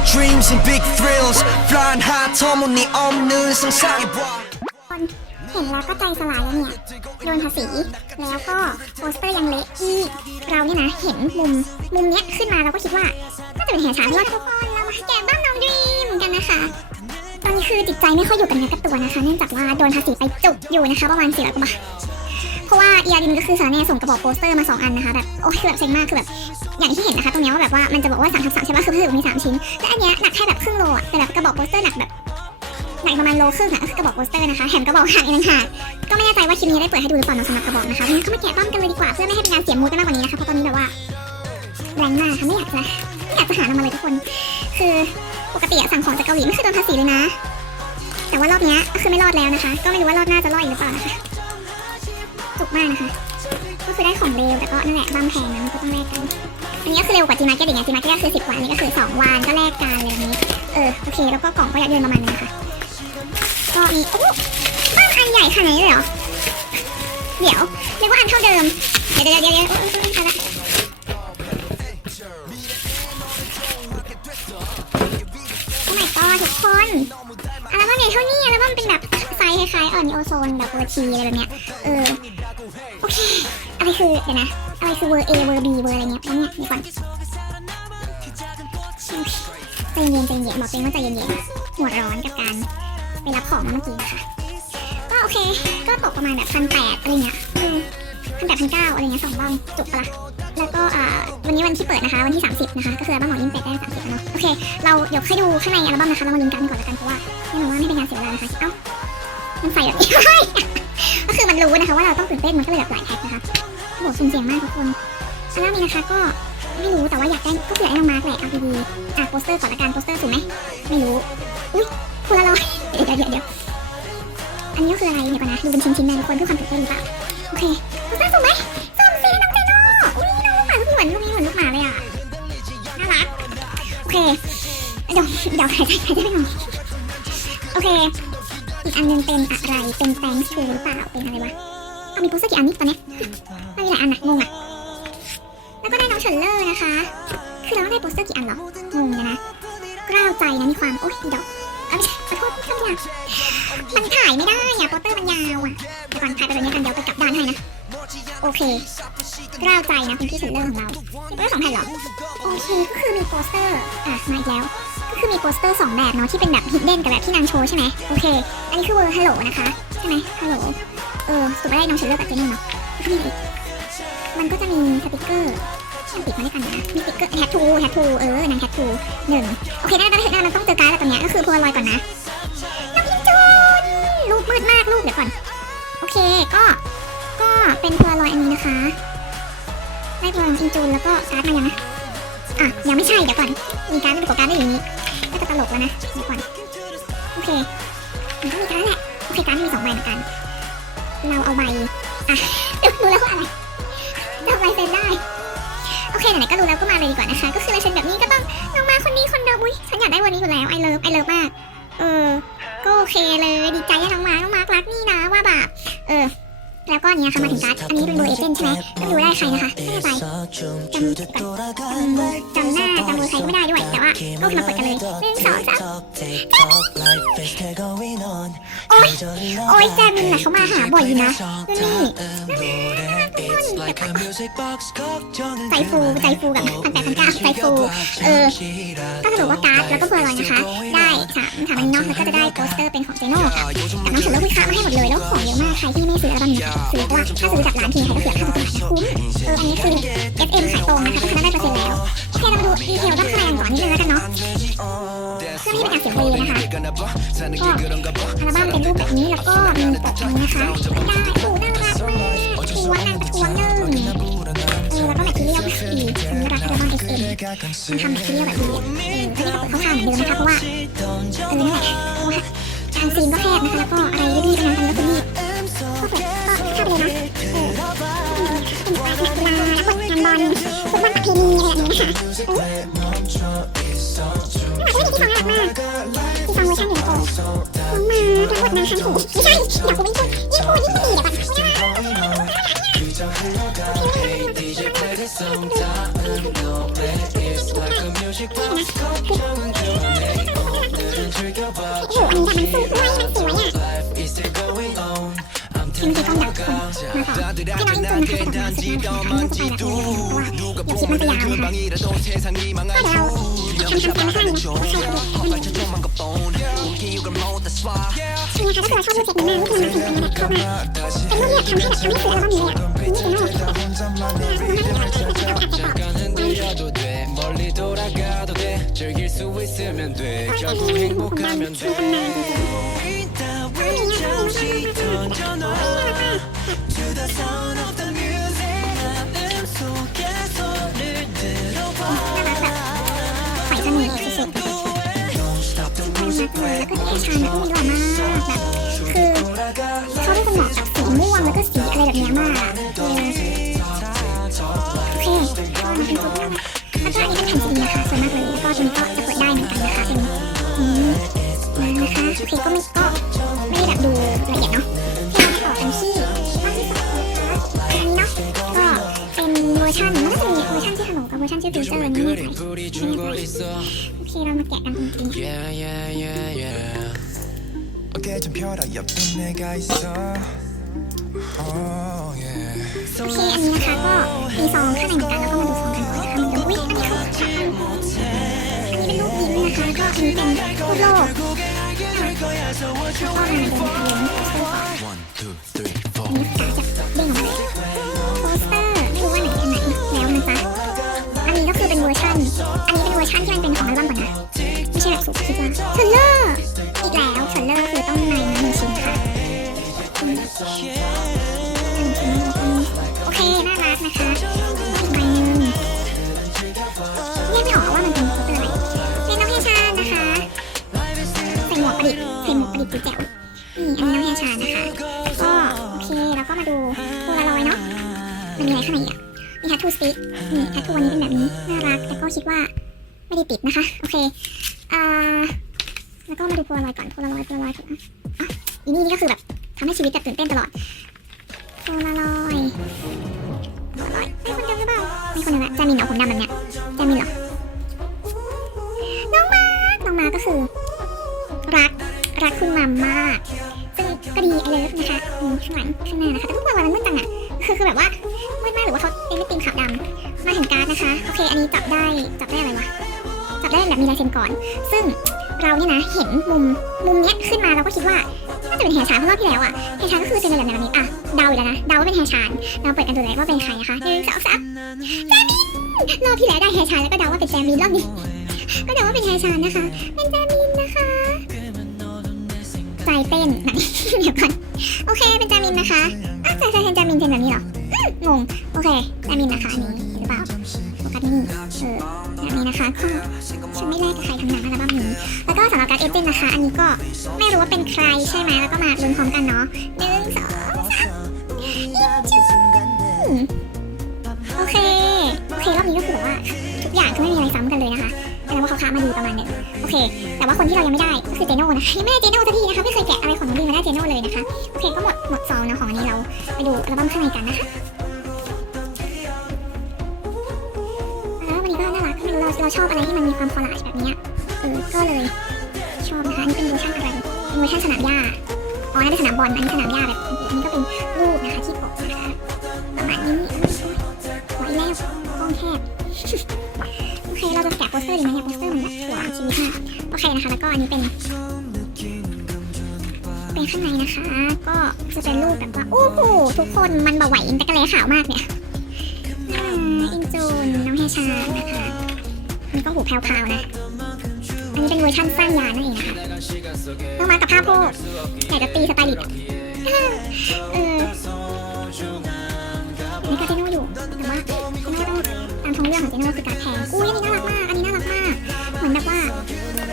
dreams and big thrills flying high 터무니 없는 상상해봐 คนเห็นแล้วก็ใจสลายแล้วเนี่ย โดนภาษี แล้วก็โปสเตอร์ยังเละที่เราเนี่ยนะ เห็นมุม มุมเนี้ยขึ้นมาเราก็คิดว่าน่าจะเป็นเหตุฉาเพราะว่าทุกคนเรามาแกะบ้านน้องดรีมกันนะคะ ตอนนี้คือจิตใจไม่ค่อยอยู่กับเนื้อกับตัวนะคะ เนื่องจากว่าโดนภาษีไปจุกอยู่นะคะประมาณสี่ร้อยกว่าบาท เพ ราะว่าเอียดินก็คือสารแน่ส่งกระบอกโปสเตอร์มาสองอันนะคะแบบโอ้ยคือแบบเซ็งมากคือแบบอย่างที่เห็นนะคะตรงเนี้ยว่าแบบว่ามันจะบอกว่าสามทับสามใช่ปะคือคือมีสามชิ้นและอันเนี้ยหนักแค่แบบครึ่งโลอะแต่แบบกระบอกโปสเตอร์หนักแบบหนักประมาณโลครึ่งอะก็คือกระบอกโปสเตอร์นะคะแถมกระบอกห่างอีกต่างหากก็ไม่แน่ใจว่าคลิปนี้ได้เปิดให้ดูหรือเปล่าเนาะสำหรับกระบอกนะคะงั้นเข้ามาแกะต้อมกันเลยดีกว่าเพื่อไม่ให้เป็นการเสียมูดไปมากกว่านี้นะคะเพราะตอนนี้แบบว่าแรงมากค่ะไม่อยากจะไม่อยากจะหามาเลยทุกคน คือปกติอะสั่งของจากเกาหลีไม่เคยโดนภาษีเลยนะ แต่ว่ารอบนี้คือไม่รอดแล้วนะคะ ก็ไม่รู้ว่ารอบหน้าจะรอดอีกหรือเปล่านะคะ จุกมากนะคะ ก็คือได้ของเร็วแต่ก็นั่นแหละบัมแพงนะมันก็ต้องแลกกัน อันนี้ก็คือเร็วกว่าจีมาร์เก็ตอย่างเงี้ยจีมาร์เก็ตก็คือสิบวันอันนี้ก็คือสองวันก็แลกกันอะไรแบบนี้ เออโอเคแล้วก็กล่องก็ยัดเยินประมาณนึงนะคะก็มีโอ้บ้าอันใหญ่ขนาดนี้เลยเหรอ เดี๋ยวเรียกว่าอันเท่าเดิม เดี๋ยวเดี๋ยวเดี๋ยวเดี๋ยวเอาละโอ้ my god ทุกคนอัลบั้มใหญ่เท่านี้อัลบั้มเป็นแบบไซส์คล้ายๆออนโอโซนแบบเวอร์ทีอะไรแบบเนี้ย เออ อเคอะไรคือเดี๋ยวนะ อะไรคือเวอร์เอเวอร์บีเวอร์อะไรเงี้ยแล้วเนี่ยเดี๋ยวก่อนใจเย็นใจเย็นบอกตัวเองว่าใจเย็นๆหัวร้อนกับการไปรับของมาเมื่อกี้นะคะก็โอเค ก็ตกประมาณแบบพันแปดอะไรเงี้ยพันแปดพันเก้าอะไรเงี้ยสองบ้างจุกปะละแล้วก็อ่าวันนี้วันที่เปิดนะคะ วันที่ 30 นะคะ ก็คืออัลบั้มหมอยิ่งเป็ดได้สามสิบเนาะโอเค เราเดี๋ยวให้ดูข้างในอัลบั้มนะคะ เรามาลุ้นกันก่อนละกันเพราะว่าแน่นอนว่าไม่เป็นการเสียเวลานะคะเอ้ามันใส่แบบนี้ ก็คือมันรู้นะคะว่าเราต้องตื่นเต้นมันก็เลยแบบหลายแท็กนะคะโหสุ่มเสี่ยงมากทุกคนอัลบั้มนี้นะคะก็ไม่รู้แต่ว่าอยากได้ก็คือยากได้น้องมาร์กแหละเอาดีๆอะโปสเตอร์ก่อนละกันโปสเตอร์สูงไหมไม่รู้อุ้ยคนละร้อยเดี๋ยวเดี๋ยวเดี๋ยวอันนี้ก็คืออะไรเดี๋ยวก่อนนะดูเป็นชิ้นๆนะทุกคนเพื่อความตื่นเต้นหรือเปล่าโอเคลูกตาส่งไหมส่งสิน้องเจโน่อุ้ยน้องลูกหมาลูกเหมือนลูกนี้เหมือนลูกหมาเลยอะน่ารักโอเคเดี๋ยวเดี๋ยวหายใจหายใจไม่ออกโอเค อีกอันหนึงเป็นอะไร เป็นแตงชูหรือเปล่า เป็นอะไรวะเอามีโปสเตอร์กี่อันนี่ตอนนี้ไม่มีหลายอันนะงงอะ แล้วก็ได้น้องเฉินเลอร์นะคะ คือเราได้โปสเตอร์กี่อันหรองงเลยนะกล้าวใจนะมีความโอ๊ยดอกเอ้ยไม่ใช่ขอโทษคำหยาบมันถ่ายไม่ได้อะโปสเตอร์มันยาวอะเดี๋ยวก่อนถ่ายไปแบบนี้กันเดี๋ยวไปกลับด้านให้นะ โอเค กล้าวใจนะเป็นที่สุดเรื่องของเรามีโปสเตอร์สองแผ่นหรอโอเคก็คือมีโปสเตอร์อะมาอีกแล้ว ก็คือมีโปสเตอร์สองแบบเนาะที่เป็นแบบฮิดเด้นกับแบบที่นางโชว์ใช่ไหมโอเค อันนี้คือเวอร์ฮัลโหลนะคะใช่ไหมฮัลโหลเออสุดไปได้น้องเชลเลอกับเจนนี่เนาะมีอีกมันก็จะมีสติกเกอร์มันติดมาด้วยกันนะมีสติกเกอร์แฮททูแฮททูเออนางแฮททูหนึ่งโอเคได้ได้ได้ามันต้องเจอการ์ดแล้วตอนเนี้ยก็คือพลอยก่อนนะน้องพิมจูนรูปมืดมากรูปเดี๋ยวก่อน โอเคก็ ก็เป็นพลอยอันนี้นะคะ ได้พลารอยด์พิมจูนแล้วก็การ์ดมายังนะอะยังไม่ใช่เดี๋ยวก่อน มีการ์ดเป็นตัวการ์ดได้อยู่นี้ก็จะตลกแล้วนะเดี๋ยวก่อนโอเคมันก็มีการ์ดแหละโอเคการ์ดมีสองใบเหมือนกัน เราเอาใบอะรู้แล้วว่าอะไรเราลายเซ็นได้โอเคไหนๆก็รู้แล้วก็มาเลยดีกว่านะคะ ก็คือลายเซ็นแบบนี้ก็ต้องน้องมาคนนี้คนเดิมอุ้ยฉันอยากได้วันนี้อยู่แล้วไอเลิฟไอเลิฟมาก เออก็โอเคเลยดีใจที่น้องมาร์คน้องมาร์รักนี่นะว่าแบบเออ แล้วก็เนี้ยค่ะมาถึงการ์ดอันนี้เป็นเบอร์เอเจนต์ใช่ไหมก็ดูได้ใครนะคะไม่แน่ใจจำก่อนจำจำหน้าจำเบอร์ใครก็ไม่ได้ด้วยแต่ว่าก็มาเปิดกันเลยหนึ่งสองสามโอ๊ยโอ๊ยแจมินน่ะเขามาหาบ่อยอยู่นะนี่ ใจฟูใจฟูกับพันแปดพันเก้าใจฟู เออ ก็สรุปว่าการ์ดแล้วก็เบอร์ลอยนะคะ ได้สามสามอันนี้เนาะแล้วก็จะได้โปสเตอร์เป็นของเจโน่กับน้องเฉลิมวิเคราะห์มาให้หมดเลย แล้วของเยอะมาก ใครที่ไม่ซื้ออัลบั้มนี้ซื้อเพราะว่าถ้าซื้อจากร้านทีใครก็เสียค่าซื้อขายนะคุ้ม เออ อันนี้คือ FM ขายตรงนะคะเพราะฉะนั้นได้เปอร์เซ็นต์แล้วโอเคเรามาดูดีเทลด้านข้างในกันก่อนนิดนึงแล้วกันเนาะเพื่อไม่ให้เป็นการเสียเวลานะคะก็อัลบั้มเป็นรูปแบบนี้แล้วก็มีปกนี้นะคะได้โอ้น่ารักมากท วงนางประท้วงหนึ่งเออแล้วก็แมททีเรียลก็ดีน่ารักอัลบั้ม SM มันทำแมททีเรียลแบบดีเออก็ยังเปิดเข้าทาเหมือนเดิมนะคะเพราะว่าเออนั่นแหละเพราะว่าทางซีนก็แคบนะคะแล้วก็อะไรรีบๆกันนั้นก็คือรีบก็แบบก็เข้าไปเลยนะเออเป็นการกีฬาแล้วก็งานบอลฟุตบอลประเพณีอะไรแบบนี้นะคะเออไม่หมายถึงที่ฟังน่ารักมากที่ฟังเวอร์ชันเดียวกับน้องมาทั้งหมดนางคันหูไม่ใช่เดี๋ยวกูไม่พูดยิ่งพูดยิ่งดีเดี๋ยวก่อน ไม่ได้โอ้โหอันนี้แบบมันสูงด้วยมันสวยอะคือมันจะต้องดักคนมาต่อให้น้องอินจูนะคะแต่สุดท้ายอันนี้ก็ไปแบบนี้เลยเพราะว่าเดี๋ยวคลิปมันจะยาวนะคะก็เดี๋ยวเราทำทำแซมไม่ 잠깐 흔들려도 돼 멀리 돌아가도 돼 즐길 수 있으면 돼 결국 행복하면 돼 일단 왜 잠시 던져놔 To the sound of the music 마음 속에서 를 들어봐 Don't stop the music break Don't stop the music break เขาน่าจะเหมาะกับสีม่วงแล้วก็สีอะไรแบบนี้มากโอเคก็เป็นตัวน่ารกแล้วก็อันนี้เป็นแผ่นซีดีนะคะสวยมากเลยแล้วก็มันก็จะเปิดได้เหมือนกันนะคะเป็นนี้นะคะโอเคก็ไม่ก็ไม่ได้แบบดูละเอียดเนาะที่เราต่อานองนะคอันนี้เนาะก็เป็นเวอร์ชันมันก็จะมีเวอร์ชันที่ขนมกับเวอร์ชันที่ฟิวเจอร์นี่ใส่โอเคเรามาแกะกันจริงๆ 좀 펴라 옆에 내가 있어 Oh yeah ๆ โอเค อันนี้นะคะก็มีซองข้างในเหมือนกัน แล้วก็มาดูซองกันก่อนนะคะมันจะอุ้ยอันนี้เขาอันนี้เป็นรูปยิ้มนะคะแล้วก็อันนี้เป็นรูปโลกแล้วก็มาเดินทะเลนี่โปสเตอร์ก่อน One two three อั four นนี้ก็จะเด้งออกมาเลยโปสเตอร์ไม่รู้ว่าไหนเป็นไหนแล้วนะจ๊ะอันนี้ก็คือเป็นเวอร์ชันอันนี้เป็นเวอร์ชันที่มันเป็นของอัลบั้มก่อนนะ ไม่ใช่แบบสุกคิดว่าเทรลเลอร์อีกแล้วเทรลเลอร์คือ โอเค น่ารักนะคะอีกใบหนึ่งแยกไม่ออกว่ามันเป็นโปสเตอร์อะไรเป็นน้องเฮชานนะคะใส่หมวกประดิษฐ์ใส่หมวกประดิษฐ์จิ๋วแจ๋วนี่อันนี้น้องเฮชานนะคะ ก็โอเค แล้วก็มาดูโพลารอยด์เนาะ มันมีอะไรข้างในอีกอะมีทัตทูสติ๊กนี่ทัตทูอันนี้เป็นแบบนี้ น่ารัก แต่ก็คิดว่าไม่ได้ติดนะคะ โอเคอ่าแล้วก็มาดูโพลารอยด์ก่อนโพลารอยด์โพลารอยด์ถูกนะอะอีนี่นี่ก็คือแบบ ทำให้ชีวิตแบบตื่นเต้นตลอดโพลารอยโพลารอยไม่คนเดิมหรือเปล่าไม่คนเดิมละจามินเหรอผมดำแบบเนี้ยจามินเหรอ น้องมาน้องมาก็คือ รัก รักคุณมัมมากซึ่งก็ดีไอเลิฟนะคะอืมข้างหลังข้างหน้านะคะแต่ทุกคนวันมันมืดจังอะคือคือแบบว่ามืดมากหรือว่าเขาเป็นไม่ตีมขาวดำมาถึงการ์ดนะคะ โอเค อันนี้จับได้จับได้อะไรวะจับได้แบบมีลายเซ็นก่อน ซึ่งเราเนี่ยนะเห็นมุมมุมเนี้ยขึ้นมาเราก็คิดว่า จะเป็นแฮร์ชานเพราะรอบที่แล้วอะแฮร์ชานก็คือเซ็นแบบนี้อะเดาอีกแล้วนะเดาว่าเป็นแฮร์ชานเราเปิดกันดูเลยว่าเป็นใครนะคะหนึ่งสองสามแจมินรอบที่แล้วได้แฮร์ชานแล้วก็เดาว่าเป็นแจมินรอบนี้ก็เดาว่าเป็นแฮร์ชานนะคะ เป็นแจมินนะคะใจเต้นไหนเดี๋ยวก่อนโอเคเป็นแจมินนะคะอะใช่ใช่เป็นแจมินเซ็นแบบนี้เหรองงโอเคแจมินนะคะอันนี้หรือเปล่าโฟกัสนี่เออแบบนี้นะคะก็ฉันไม่แลกกับใครทั้งนั้นอัลบั้มนี้ เอเจนต์นะคะ อันนี้ก็ไม่รู้ว่าเป็นใครใช่ไหมแล้วก็มาลุ้นพร้อมกันเนาะหนึ่งสองสามอินโอเค โอเครอบนี้ก็คือแบบว่าทุกอย่างคือไม่มีอะไรซ้ำกันเลยนะคะแสดงว่าเขาค้ามาดีประมาณหนึงโอเค แต่ว่าคนที่เรายังไม่ได้ก็คือเจโน่นะคะยังไม่ได้เจโน่สักทีนะคะไม่เคยแกะอะไรของน้องดีมาได้เจโน่เลยนะคะโอเคก็หมดหมดซองนะของอันนี้เราไปดูอัลบั้มข้างในกันนะคะแล้ววันนี้ก็น่ารักไม่รู้เราเราชอบอะไรที่มันมีความคอลลาจแบบนี้เออก็เลย ชอบนะคะอันนี้เป็นเวอร์ชันอะไรเป็นเวอร์ชันสนามหญ้าอ๋อนั่นเป็นสนามบอลอันนี้สนามหญ้าแบบอันนี้ก็เป็นรูปนะคะที่ปกนะคะประมาณนี้ไว้แล้วกล้องแคบโอเคเราจะแกะโปสเตอร์ดีไหมเนี่ยโปสเตอร์มันแบบหัวชีวิตมากโอเคนะคะแล้วก็อันนี้เป็นเป็นข้างในนะคะ ก็จะเป็นรูปแบบว่าโอ้โหทุกคนมันบะไหวอินตะกะเลขาวมากเนี่ยอินจูนน้องเฮชานะคะนี่ก็หูแพรวๆนะ นนี้เป็นเวอร์ชันสร้างยานั่นเองนะคะต้องมากับภาพโพกอยากจะตีสไตลิสต์เออนี่ก็เจโน่อยู่ แต่ว่าก็ไม่ต้องตามท้องเรื่องของเจโน่คือการแทงอุ้ยอันนี้น่ารักมาก อันนี้น่ารักมาก เหมือนแบบว่า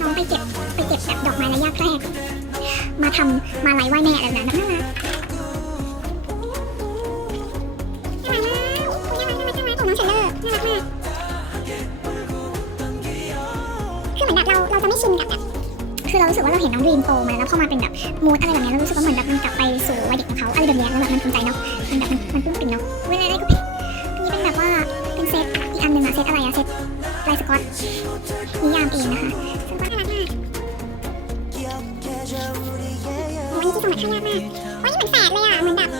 น้องไปเก็บไปเก็บแบบดอกไม้ระยะแรกมาทำมาไล่ไหว้แม่อะไรแบบนั้นน่ารัก ชินกับแบบคือเรารู้สึกว่าเราเห็นน้องดรีมโตมาแล้วพอมาเป็นแบบมูดอะไรแบบนี้เรารู้สึกว่าเหมือนแบบมันกลับไปสู่วัยเด็กของเขาอะไรแบบนี้แล้วแบบมันภูมิใจเนาะมันแบบมันมันปลื้มปิ่มเนาะเวลาได้ก็เป็นนนี้เป็นแบบว่าเป็นเซตอีกอันหนึ่งอะเซตอะไรอะเซตลายสกอตนิยามเองนะคะซึ่งก็น่ารักมากโอ้ยนี่ที่ส่งแบบข้างยากมากโอ้ยนี่เหมือนแฝดเลยอะเหมือนแบบ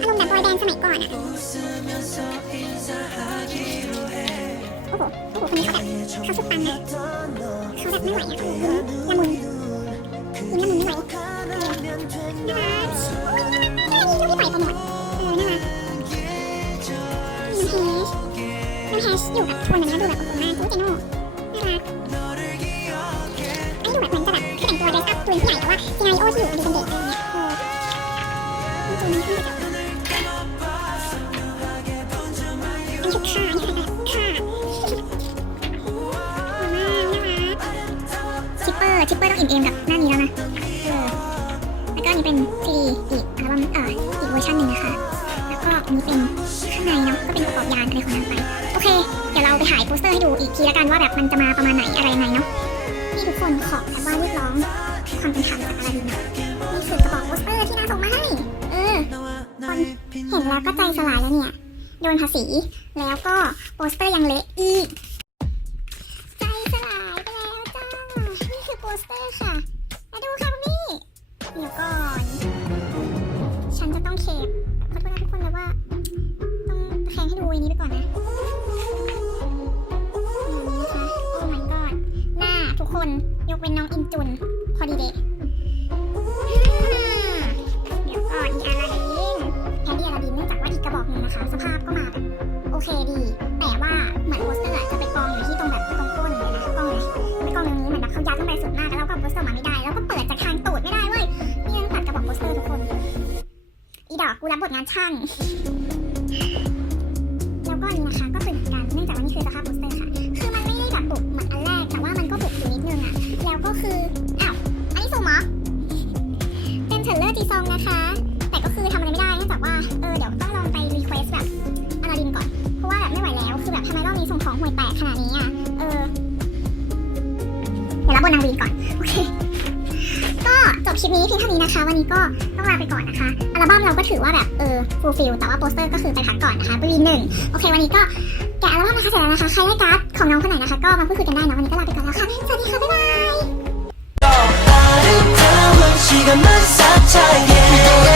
อารมณ์แบบบอยแบนด์สมัยก่อนอะ นี้เขาแบบเขาสุดปังนะเขาแบบไม่ไหวอะละมุนยิ้มละมุนไม่ไหวน่ารักโอ้ยนี่ลูกที่ปล่อยโปรโมทเออน่ารักน้ำแฮชน้ำแฮชอยู่กับคนอย่ ชิปเปอร์ชิปเปอร์ต้องอิ่มเอมกับหน้านี้แล้วนะ เออ แล้วก็อันนี้เป็นซีดีอีกอัลบั้มเอ่ออีกเวอร์ชันหนึ่งนะคะ แล้วก็อันนี้เป็นข้างในเนาะ ก็เป็นประกอบยานอะไรของนางไป โอเค เดี๋ยวเราไปถ่ายโปสเตอร์ให้ดูอีกทีละกันว่าแบบมันจะมาประมาณไหนอะไรยังไงเนาะ นี่ทุกคนขอแบบว่าเรียกร้องความเป็นธรรมจากอะไรดีนะนี่คือกระบอกโปสเตอร์ที่นางส่งมาให้ เออ คนเห็นแล้วก็ใจสลายแล้วเนี่ย โดนภาษี แล้วก็โปสเตอร์ยังเละอีก เดี๋ยวก่อน ฉันจะต้องเคปขอโทษนะทุกคนแบบว่า ต้องแทงให้ดูอันนี้ไปก่อนนะนี่นะคะโอ้ my god หน้าทุกคนยกเว้นน้องอินจุน พอดีเดะเดี๋ยวก่อนอีอาราดินแอนดี้อาราดินเนื่องจากว่าอีกกระบอกหนึงนะคะ สภาพก็มาแบบโอเคดี ดอกกูรับบทงานช่าง แล้วก็อันนี้นะคะก็คือเหมือนกันเนื่องจากว่านี่คือสภาพโปสเตอร์ค่ะ คือมันไม่ได้แบบบุกเหมือนอันแรก แต่ว่ามันก็บุกอยู่นิดนึงอะแล้วก็คืออ้าวอันนี้สุ่มเหรอเป็นเทรลเลอร์จีซองนะคะ แต่ก็คือทำอะไรไม่ได้เนื่องจากว่าเออเดี๋ยวต้องลองไปรีเควสแบบอลาดินก่อน เพราะว่าแบบไม่ไหวแล้ว คือแบบทำไมรอบนี้ส่งของห่วยแตกขนาดนี้อะเออเดี๋ยวรับบนนางวีนก่อนโอเค จบคลิปนี้เพียงเท่านี้นะคะ วันนี้ก็ต้องลาไปก่อนนะคะ อัลบั้มเราก็ถือว่าแบบเออฟูลฟิลแต่ว่าโปสเตอร์ก็คือไปพักก่อนนะคะปีหนึ่งโอเควันนี้ก็แกะอัลบั้มนะคะเสร็จแล้วนะคะ ใครได้การ์ดของน้องคนไหนนะคะก็มาพูดคุยกันได้นะวันนี้ก็ลาไปก่อนแล้วค่ะ สวัสดีค่ะ บ๊ายบาย